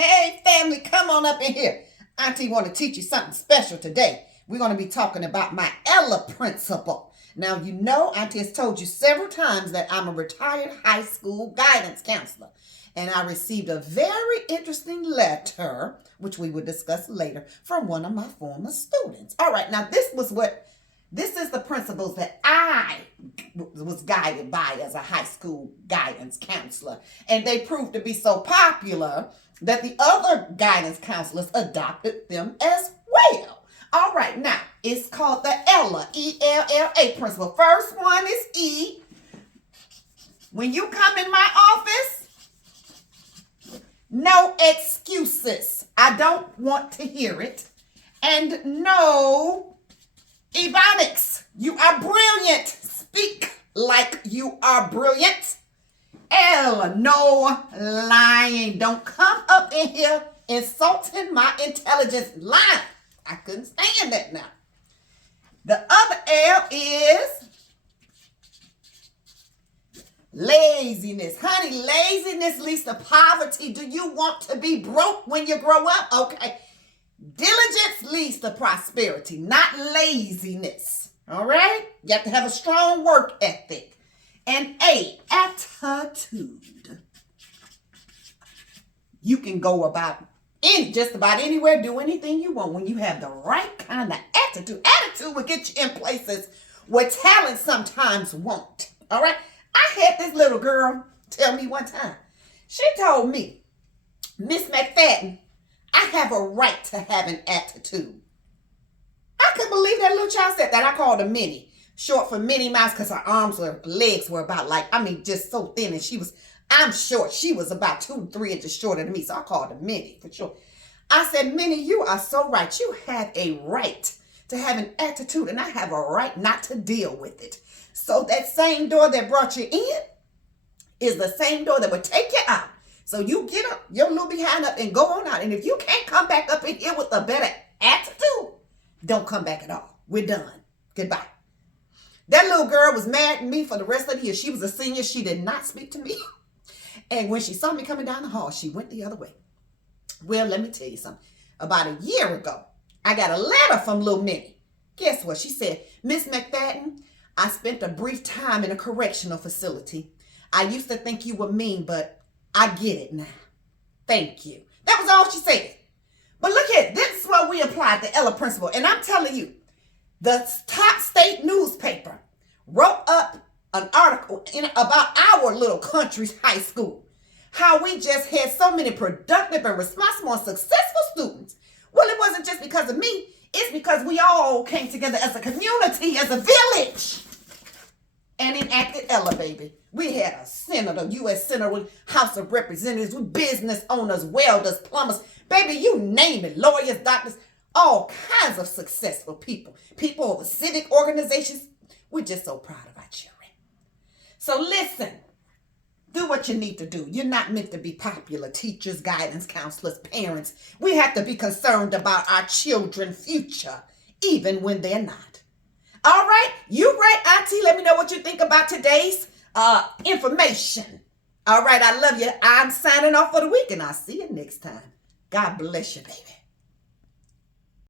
Hey, family, come on up in here. Auntie want to teach you something special today. We're going to be talking about my Ella principle. Now, you know, Auntie has told you several times that I'm a retired high school guidance counselor. And I received a very interesting letter, which we will discuss later, from one of my former students. All right, now this is the principles that I was guided by as a high school guidance counselor. And they proved to be so popular that the other guidance counselors adopted them as well. All right, now it's called the Ella, E-L-L-A principle. First one is E. When you come in my office, no excuses. I don't want to hear it. And no ebonics. You are brilliant. Speak like you are brilliant. L, no lying. Don't come up in here insulting my intelligence. Lying. I couldn't stand that now. The other L is laziness. Honey, laziness leads to poverty. Do you want to be broke when you grow up? Okay. Diligence leads to prosperity, not laziness. All right? You have to have a strong work ethic. And A, attitude. You can go about just about anywhere, do anything you want when you have the right kind of attitude. Attitude will get you in places where talent sometimes won't. All right? I had this little girl tell me one time. She told me, Miss McFadden, I have a right to have an attitude. I couldn't believe that little child said that. I called her Minnie. Short for Minnie Mouse because her legs were about just so thin. And I'm short. She was about 2-3 inches shorter than me. So I called her Minnie for sure. I said, Minnie, you are so right. You have a right to have an attitude, and I have a right not to deal with it. So that same door that brought you in is the same door that will take you out. So you get up, your little behind up, and go on out. And if you can't come back up in here with a better attitude, don't come back at all. We're done. Goodbye. That little girl was mad at me for the rest of the year. She was a senior. She did not speak to me. And when she saw me coming down the hall, she went the other way. Well, let me tell you something. About a year ago, I got a letter from little Minnie. Guess what? She said, Miss McFadden, I spent a brief time in a correctional facility. I used to think you were mean, but I get it now. Thank you. That was all she said. But look here, this is what we applied the Ella principle. And I'm telling you, the top state newspaper wrote up an article about our little country's high school. How we just had so many productive and responsible and successful students. Well, it wasn't just because of me. It's because we all came together as a community, as a village, and enacted Ella, baby. We had a senator, U.S. Senator, House of Representatives, with business owners, welders, plumbers, baby, you name it, lawyers, doctors, all kinds of successful people. People of civic organizations. We're just so proud of our children. So listen, do what you need to do. You're not meant to be popular. Teachers, guidance counselors, parents. We have to be concerned about our children's future, even when they're not. All right, you right, Auntie. Let me know what you think about today's information. All right, I love you. I'm signing off for the week, and I'll see you next time. God bless you, baby.